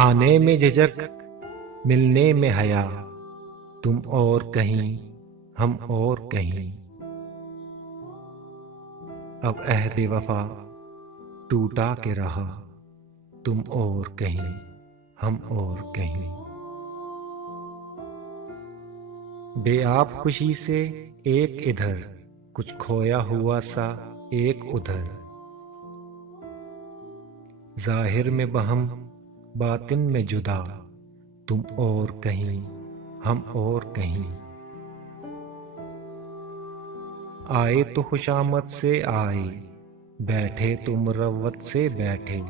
آنے میں جھجک ملنے میں حیا، تم اور کہیں ہم اور کہیں، اب عہد وفا ٹوٹا کے رہا، تم اور کہیں ہم اور کہیں۔ بے آپ خوشی سے ایک ادھر، کچھ کھویا ہوا سا ایک ادھر، ظاہر میں بہم باطن میں جدا، تم اور کہیں ہم اور کہیں۔ آئے تو خوشامد سے آئے، بیٹھے تو مروت سے بیٹھے،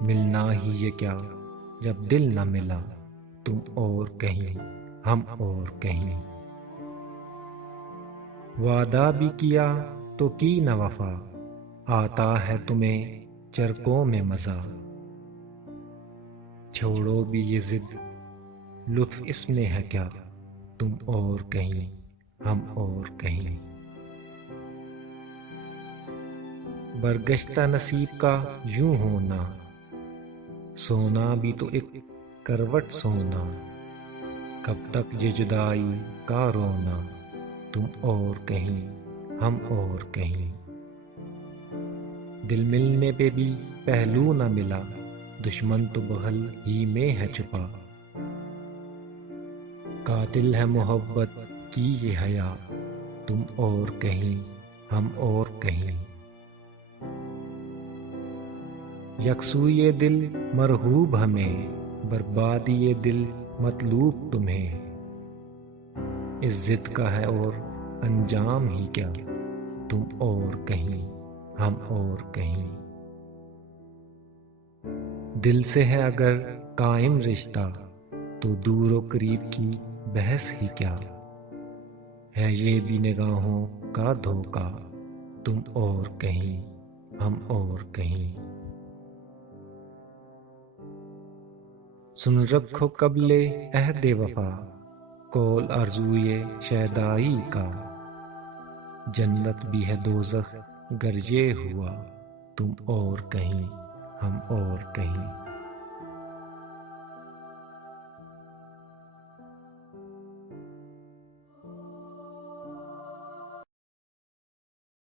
ملنا ہی یہ کیا جب دل نہ ملا، تم اور کہیں ہم اور کہیں۔ وعدہ بھی کیا تو کی نہ وفا، آتا ہے تمہیں چرکوں میں مزہ، چھوڑو بھی یہ ضد لطف اس میں ہے کیا، تم اور کہیں ہم اور کہیں۔ برگشتہ نصیب کا یوں ہونا، سونا بھی تو ایک کروٹ سونا، کب تک یہ جدائی کا رونا، تم اور کہیں ہم اور کہیں۔ دل ملنے پہ بھی پہلو نہ ملا، دشمن تو بغل ہی میں ہے چھپا، قاتل ہے محبت کی یہ حیا، تم اور کہیں ہم اور کہیں۔ یکسو یہ دل مرغوب ہمیں، برباد یہ دل مطلوب تمہیں، اس ضد کا ہے اور انجام ہی کیا، تم اور کہیں ہم اور کہیں۔ دل سے ہے اگر قائم رشتہ، تو دور و قریب کی بحث ہی کیا، ہے یہ بھی نگاہوں کا دھوکا، تم اور کہیں ہم اور کہیں۔ سن رکھو قبل عہد وفا، قول آرزوئے شیدائی کا، جنت بھی ہے دوزخ گر یہ ہوا، تم اور کہیں ہم اور کہیں۔